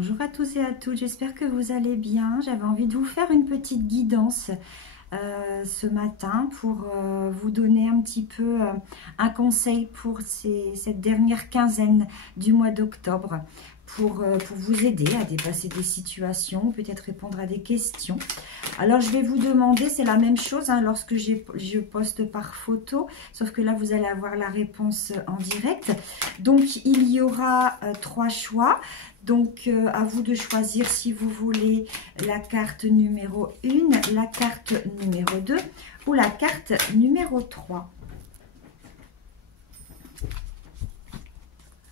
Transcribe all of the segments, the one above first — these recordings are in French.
Bonjour à tous et à toutes, j'espère que vous allez bien. J'avais envie de vous faire une petite guidance ce matin pour vous donner un petit peu un conseil pour cette dernière quinzaine du mois d'octobre pour vous aider à dépasser des situations, peut-être répondre à des questions. Alors je vais vous demander, c'est la même chose hein, lorsque je poste par photo, sauf que là vous allez avoir la réponse en direct. Donc il y aura 3 choix. Donc, à vous de choisir si vous voulez la carte numéro 1, la carte numéro 2 ou la carte numéro 3.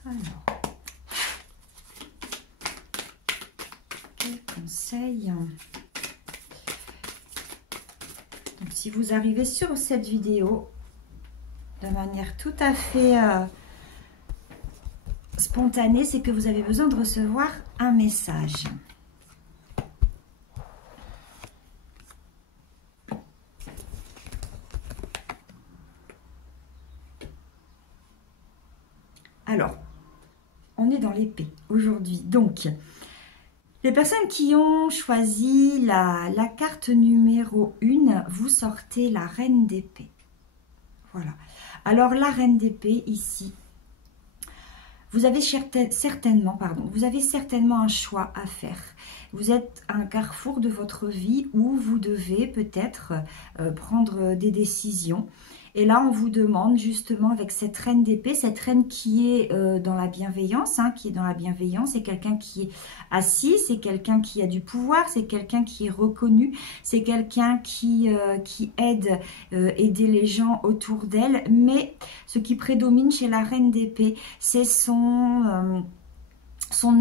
Alors, quel conseil? Donc, si vous arrivez sur cette vidéo de manière tout à fait spontanée, c'est que vous avez besoin de recevoir un message. Alors, on est dans l'épée aujourd'hui. Donc, les personnes qui ont choisi la carte numéro 1, vous sortez la reine d'épée. Voilà. Alors, la reine d'épée, ici, vous avez certainement un choix à faire. Vous êtes à un carrefour de votre vie où vous devez peut-être prendre des décisions. Et là, on vous demande justement avec cette reine d'épée, cette reine qui est dans la bienveillance, c'est quelqu'un qui est assis, c'est quelqu'un qui a du pouvoir, c'est quelqu'un qui est reconnu, c'est quelqu'un qui aide, aider les gens autour d'elle. Mais ce qui prédomine chez la reine d'épée, c'est son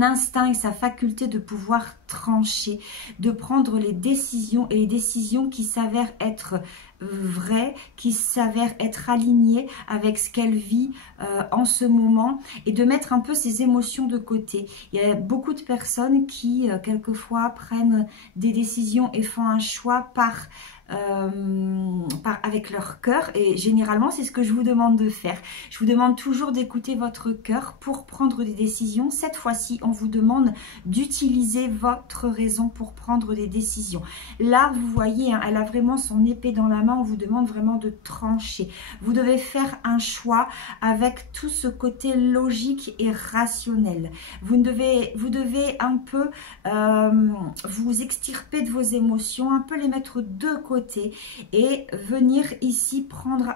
instinct et sa faculté de pouvoir trancher, de prendre les décisions et les décisions qui s'avèrent être vraies, qui s'avèrent être alignées avec ce qu'elle vit en ce moment et de mettre un peu ses émotions de côté. Il y a beaucoup de personnes qui quelquefois prennent des décisions et font un choix avec leur cœur, et généralement c'est ce que je vous demande de faire. Je vous demande toujours d'écouter votre cœur pour prendre des décisions. Cette fois-ci, on vous demande d'utiliser votre raison pour prendre des décisions. Là, vous voyez, hein, elle a vraiment son épée dans la main. On vous demande vraiment de trancher. Vous devez faire un choix avec tout ce côté logique et rationnel. Vous devez un peu vous extirper de vos émotions, un peu les mettre de côté et venir ici prendre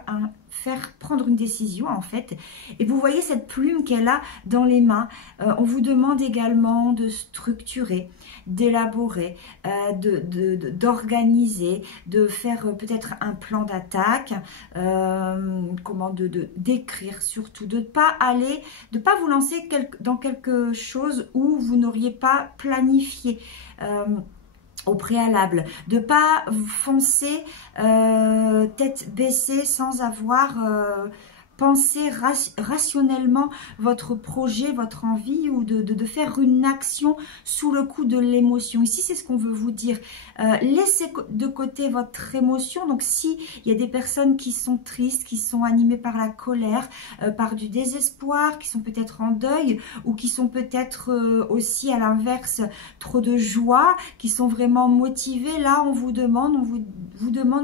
une décision en fait. Et vous voyez cette plume qu'elle a dans les mains. On vous demande également de structurer, d'élaborer, d'organiser, de faire peut-être un plan d'attaque, d'écrire surtout, de pas vous lancer dans quelque chose où vous n'auriez pas planifié au préalable, de pas foncer tête baissée sans avoir pensé rationnellement votre projet, votre envie, ou de faire une action sous le coup de l'émotion. Ici, c'est ce qu'on veut vous dire. Laissez de côté votre émotion. Donc, si il y a des personnes qui sont tristes, qui sont animées par la colère, par du désespoir, qui sont peut-être en deuil, ou qui sont peut-être aussi à l'inverse trop de joie, qui sont vraiment motivées, là, on vous demande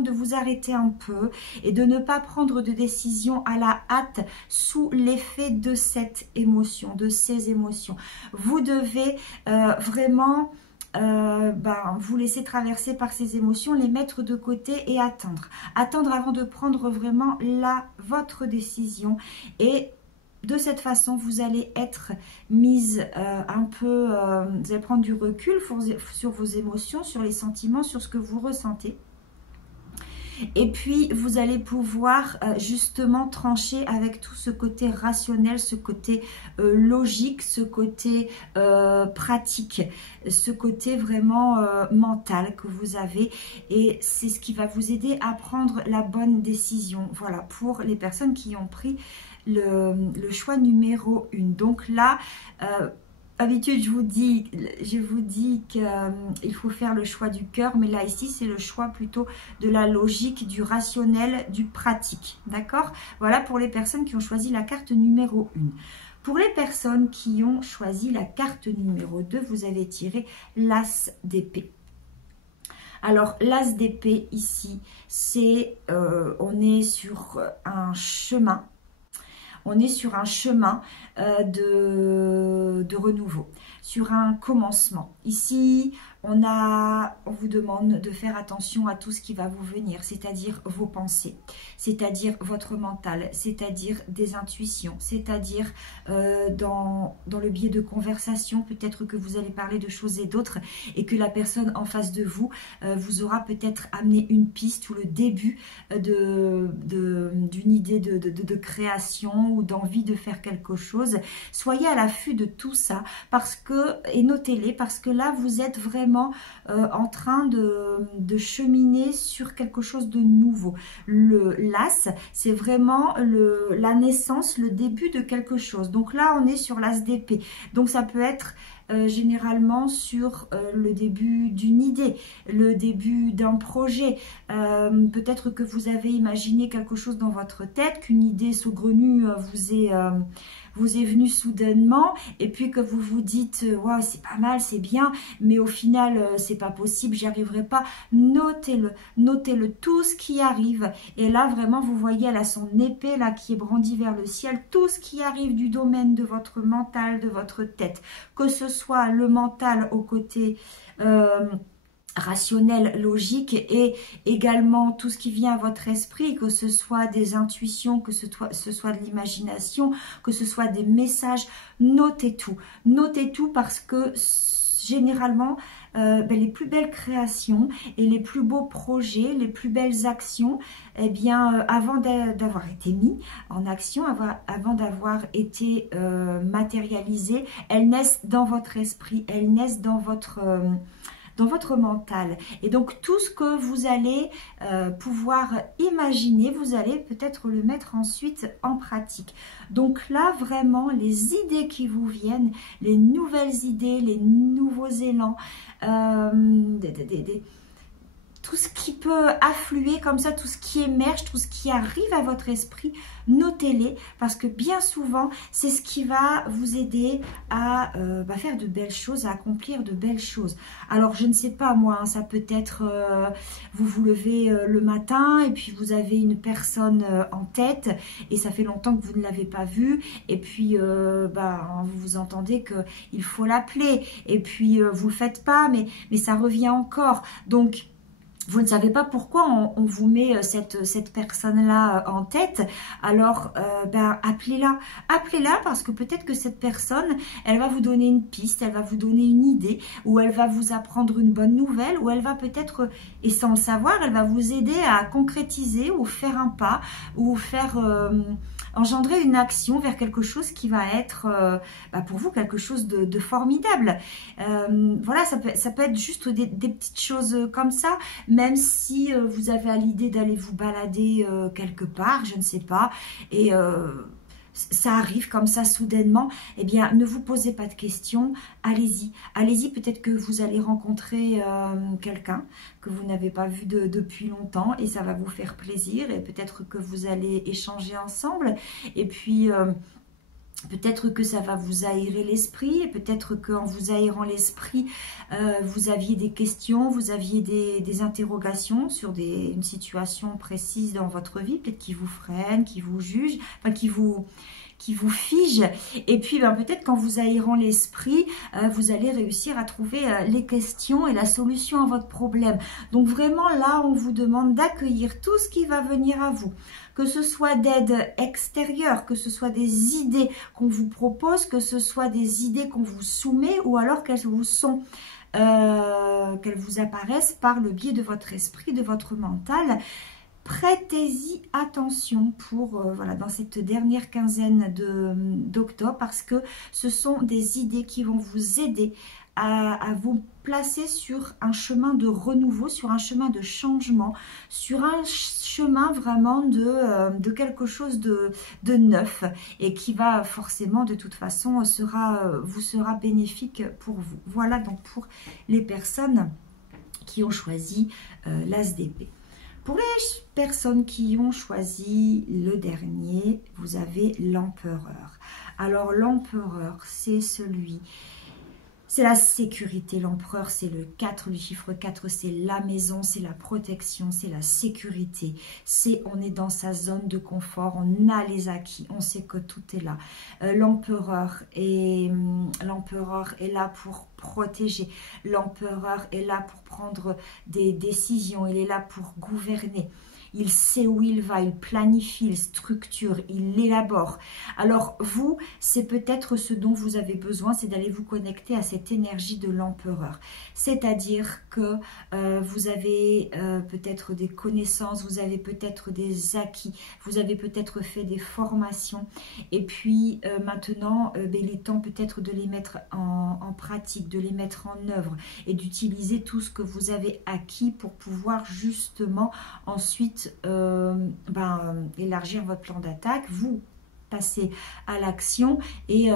de vous arrêter un peu et de ne pas prendre de décision à la hâte sous l'effet de cette émotion, de ces émotions. Vous devez vraiment vous laisser traverser par ces émotions, les mettre de côté et attendre avant de prendre vraiment votre décision. Et de cette façon, vous allez être mise vous allez prendre du recul sur vos émotions, sur les sentiments, sur ce que vous ressentez. Et puis, vous allez pouvoir justement trancher avec tout ce côté rationnel, ce côté logique, ce côté pratique, ce côté vraiment mental que vous avez. Et c'est ce qui va vous aider à prendre la bonne décision. Voilà, pour les personnes qui ont pris le choix numéro 1. Donc là, D'habitude, je vous dis qu'il faut faire le choix du cœur, mais là, ici, c'est le choix plutôt de la logique, du rationnel, du pratique. D'accord? Voilà pour les personnes qui ont choisi la carte numéro 1. Pour les personnes qui ont choisi la carte numéro 2, vous avez tiré l'As d'épée. Alors, l'As d'épée ici, c'est, on est sur un chemin. On est sur un chemin de renouveau, sur un commencement. Ici, on vous demande de faire attention à tout ce qui va vous venir, c'est-à-dire vos pensées, c'est-à-dire votre mental, c'est-à-dire des intuitions, c'est-à-dire dans le biais de conversation, peut-être que vous allez parler de choses et d'autres et que la personne en face de vous vous aura peut-être amené une piste ou le début d'une idée de création ou d'envie de faire quelque chose. Soyez à l'affût de tout ça et notez-les parce que là, vous êtes vraiment en train de cheminer sur quelque chose de nouveau. L'As, c'est vraiment la naissance, le début de quelque chose. Donc là, on est sur l'As d'épée. Donc ça peut être généralement sur le début d'une idée, le début d'un projet. Peut-être que vous avez imaginé quelque chose dans votre tête, qu'une idée saugrenue vous est venue soudainement et puis que vous vous dites waouh, c'est pas mal, c'est bien, mais au final c'est pas possible, j'y arriverai pas. Notez-le, tout ce qui arrive. Et là vraiment vous voyez, elle a son épée là qui est brandie vers le ciel, tout ce qui arrive du domaine de votre mental, de votre tête, que ce soit le mental au côté rationnel, logique, et également tout ce qui vient à votre esprit, que ce soit des intuitions, que ce soit de l'imagination, que ce soit des messages. Notez tout parce que généralement les plus belles créations et les plus beaux projets, les plus belles actions, eh bien avant d'avoir été mis en action, avant d'avoir été matérialisées, elles naissent dans votre esprit, elles naissent dans votre mental. Et donc tout ce que vous allez pouvoir imaginer, vous allez peut-être le mettre ensuite en pratique. Donc là vraiment les idées qui vous viennent, les nouvelles idées, les nouveaux élans, tout ce qui peut affluer comme ça, tout ce qui émerge, tout ce qui arrive à votre esprit, notez-les parce que bien souvent, c'est ce qui va vous aider à faire de belles choses, à accomplir de belles choses. Alors, je ne sais pas moi, hein, ça peut être, vous vous levez le matin et puis vous avez une personne en tête et ça fait longtemps que vous ne l'avez pas vue et puis vous entendez qu'il faut l'appeler et puis vous ne le faites pas, mais ça revient encore. Donc, vous ne savez pas pourquoi on vous met cette personne-là en tête, alors appelez-la. Appelez-la parce que peut-être que cette personne, elle va vous donner une piste, elle va vous donner une idée, ou elle va vous apprendre une bonne nouvelle, ou elle va peut-être, et sans le savoir, elle va vous aider à concrétiser ou faire un pas, ou faire engendrer une action vers quelque chose qui va être pour vous quelque chose de formidable. Voilà, ça peut être juste des petites choses comme ça, même si vous avez à l'idée d'aller vous balader quelque part, je ne sais pas, et ça arrive comme ça soudainement, eh bien ne vous posez pas de questions, allez-y, allez-y, peut-être que vous allez rencontrer quelqu'un que vous n'avez pas vu depuis longtemps et ça va vous faire plaisir et peut-être que vous allez échanger ensemble et puis peut-être que ça va vous aérer l'esprit et peut-être qu'en vous aérant l'esprit, vous aviez des questions, vous aviez des interrogations sur une situation précise dans votre vie, peut-être qui vous freine, qui vous juge, enfin qui vous fige. Et puis peut-être qu'en vous aérant l'esprit, vous allez réussir à trouver les questions et la solution à votre problème. Donc vraiment là, on vous demande d'accueillir tout ce qui va venir à vous. Que ce soit d'aide extérieure, que ce soit des idées qu'on vous propose, que ce soit des idées qu'on vous soumet ou alors qu'elles vous apparaissent par le biais de votre esprit, de votre mental. Prêtez-y attention dans cette dernière quinzaine d'octobre parce que ce sont des idées qui vont vous aider à vous placer sur un chemin de renouveau, sur un chemin de changement, sur un chemin vraiment de quelque chose de neuf et qui va forcément de toute façon vous sera bénéfique pour vous. Voilà donc pour les personnes qui ont choisi l'As d'épée. Pour les personnes qui ont choisi le dernier, vous avez l'empereur. Alors l'empereur, c'est c'est la sécurité. L'empereur, c'est le 4, le chiffre 4, c'est la maison, c'est la protection, c'est la sécurité. On est dans sa zone de confort, on a les acquis, on sait que tout est là. L'empereur est là pour protéger. L'empereur est là pour prendre des décisions, il est là pour gouverner. Il sait où il va, il planifie, il structure, il élabore. Alors vous, c'est peut-être ce dont vous avez besoin, c'est d'aller vous connecter à cette énergie de l'empereur. C'est-à-dire que vous avez peut-être des connaissances, vous avez peut-être des acquis, vous avez peut-être fait des formations. Et puis maintenant, il est temps peut-être de les mettre en pratique, de les mettre en œuvre et d'utiliser tout ce que vous avez acquis pour pouvoir justement ensuite élargir votre plan d'attaque, vous passez à l'action et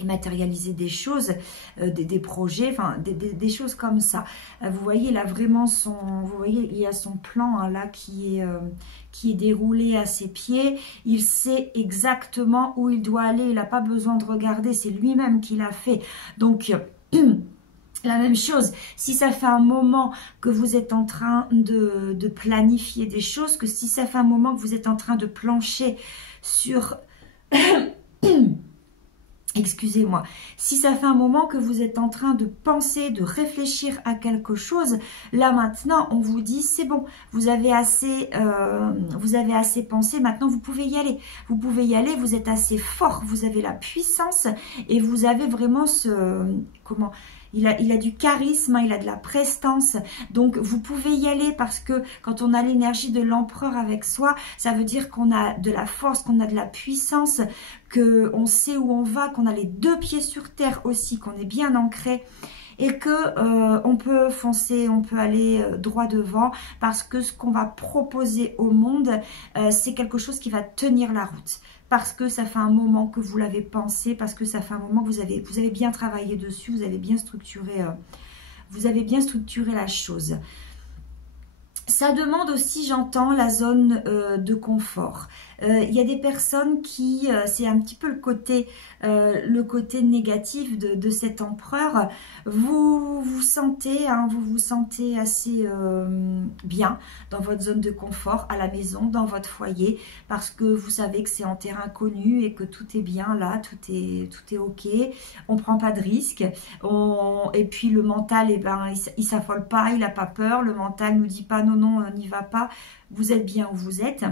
et matérialiser des choses, des projets, enfin des choses comme ça. Vous voyez là vraiment vous voyez il y a son plan hein, là qui est déroulé à ses pieds. Il sait exactement où il doit aller. Il n'a pas besoin de regarder, c'est lui-même qui l'a fait. Donc la même chose, si ça fait un moment que vous êtes en train de planifier des choses, que si ça fait un moment que vous êtes en train de plancher sur... Excusez-moi, si ça fait un moment que vous êtes en train de penser, de réfléchir à quelque chose, là maintenant on vous dit c'est bon, vous avez assez pensé, maintenant vous pouvez y aller. Vous pouvez y aller, vous êtes assez fort, vous avez la puissance et vous avez vraiment il a du charisme, il a de la prestance, donc vous pouvez y aller parce que quand on a l'énergie de l'empereur avec soi, ça veut dire qu'on a de la force, qu'on a de la puissance, qu'on sait où on va, qu'on a les deux pieds sur terre aussi, qu'on est bien ancré et que on peut foncer, on peut aller droit devant parce que ce qu'on va proposer au monde, c'est quelque chose qui va tenir la route. Parce que ça fait un moment que vous l'avez pensé, parce que ça fait un moment que vous avez bien travaillé dessus, vous avez bien structuré la chose. Ça demande aussi, j'entends, la zone de confort. Il y a des personnes qui, c'est un petit peu le côté négatif de cet empereur. Vous vous sentez assez bien dans votre zone de confort, à la maison, dans votre foyer, parce que vous savez que c'est en terrain connu et que tout est bien là, tout est ok. On prend pas de risques. Et puis le mental, il s'affole pas, il n'a pas peur. Le mental nous dit pas non, on n'y va pas. Vous êtes bien où vous êtes.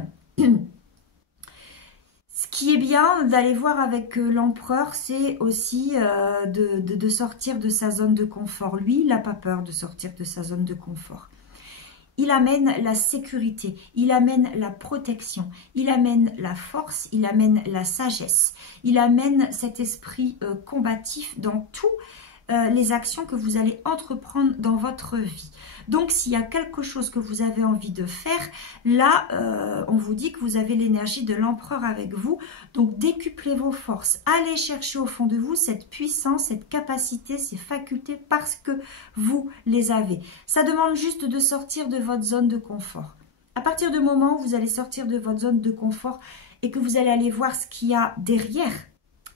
Ce qui est bien d'aller voir avec l'empereur, c'est aussi de sortir de sa zone de confort. Lui, il n'a pas peur de sortir de sa zone de confort. Il amène la sécurité, il amène la protection, il amène la force, il amène la sagesse. Il amène cet esprit combatif dans tout les actions que vous allez entreprendre dans votre vie. Donc, s'il y a quelque chose que vous avez envie de faire, là, on vous dit que vous avez l'énergie de l'empereur avec vous. Donc, décuplez vos forces. Allez chercher au fond de vous cette puissance, cette capacité, ces facultés parce que vous les avez. Ça demande juste de sortir de votre zone de confort. À partir du moment où vous allez sortir de votre zone de confort et que vous allez aller voir ce qu'il y a derrière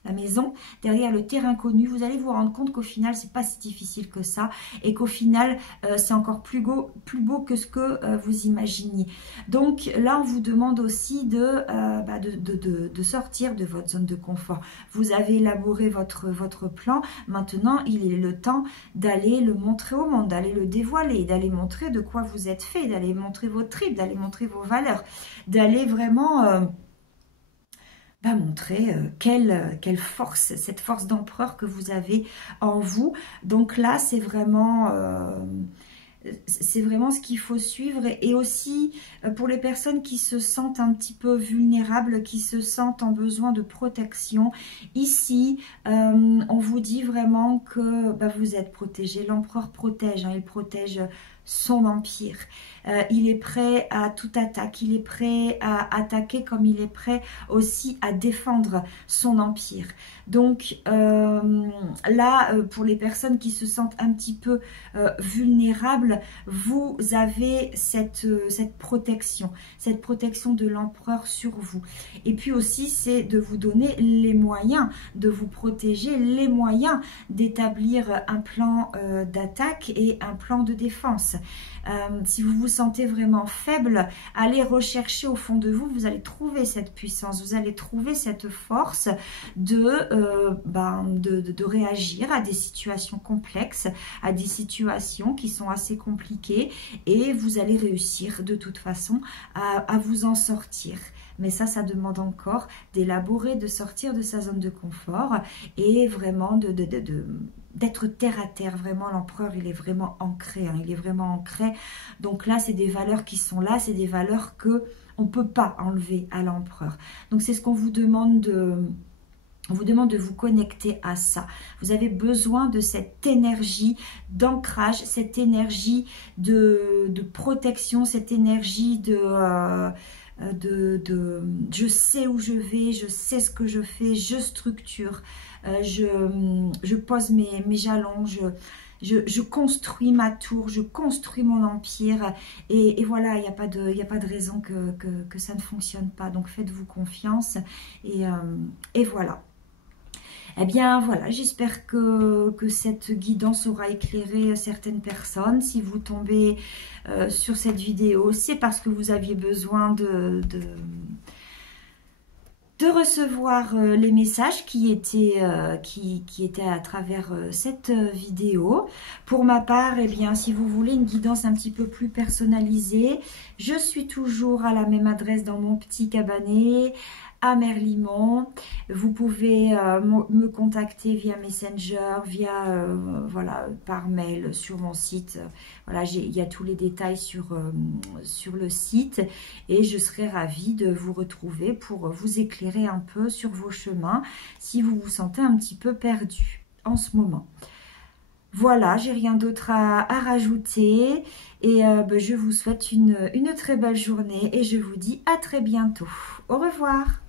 la maison, derrière le terrain connu, vous allez vous rendre compte qu'au final, c'est pas si difficile que ça et qu'au final, c'est encore plus beau que ce que vous imaginiez. Donc là, on vous demande aussi de sortir de votre zone de confort. Vous avez élaboré votre plan. Maintenant, il est le temps d'aller le montrer au monde, d'aller le dévoiler, d'aller montrer de quoi vous êtes fait, d'aller montrer vos tripes, d'aller montrer vos valeurs, d'aller vraiment... montrer quelle force, cette force d'empereur que vous avez en vous. Donc là, c'est vraiment ce qu'il faut suivre. Et aussi, pour les personnes qui se sentent un petit peu vulnérables, qui se sentent en besoin de protection, ici, on vous dit vraiment que vous êtes protégés. L'empereur protège, hein, il protège son empire. Il est prêt à toute attaque, il est prêt à attaquer comme il est prêt aussi à défendre son empire. Donc là, pour les personnes qui se sentent un petit peu vulnérables, vous avez cette protection de l'empereur sur vous. Et puis aussi, c'est de vous donner les moyens de vous protéger, les moyens d'établir un plan d'attaque et un plan de défense. Si vous vous sentez vraiment faible, allez rechercher au fond de vous, vous allez trouver cette puissance, vous allez trouver cette force de réagir à des situations complexes, à des situations qui sont assez compliquées, et vous allez réussir de toute façon à vous en sortir. Mais ça demande encore d'élaborer, de sortir de sa zone de confort et vraiment d'être terre à terre. Vraiment, l'empereur, il est vraiment ancré, hein, il est vraiment ancré. Donc là, c'est des valeurs qui sont là, c'est des valeurs que on ne peut pas enlever à l'empereur. Donc c'est ce qu'on vous demande de... On vous demande de vous connecter à ça. Vous avez besoin de cette énergie d'ancrage, cette énergie de protection, cette énergie je sais où je vais, je sais ce que je fais, je structure, je pose mes jalons, je construis ma tour, je construis mon empire, et voilà, il n'y a pas de raison que ça ne fonctionne pas. Donc faites-vous confiance, et voilà. Eh bien voilà, j'espère que cette guidance aura éclairé certaines personnes. Si vous tombez sur cette vidéo, c'est parce que vous aviez besoin de recevoir les messages qui étaient à travers cette vidéo. Pour ma part, eh bien, si vous voulez une guidance un petit peu plus personnalisée, je suis toujours à la même adresse dans mon petit cabanet à Merlimont. Vous pouvez me contacter via Messenger, via voilà, par mail sur mon site. Voilà, il y a tous les détails sur le site, et je serai ravie de vous retrouver pour vous éclairer un peu sur vos chemins si vous vous sentez un petit peu perdu en ce moment. Voilà, j'ai rien d'autre à rajouter, et je vous souhaite une très belle journée, et je vous dis à très bientôt. Au revoir.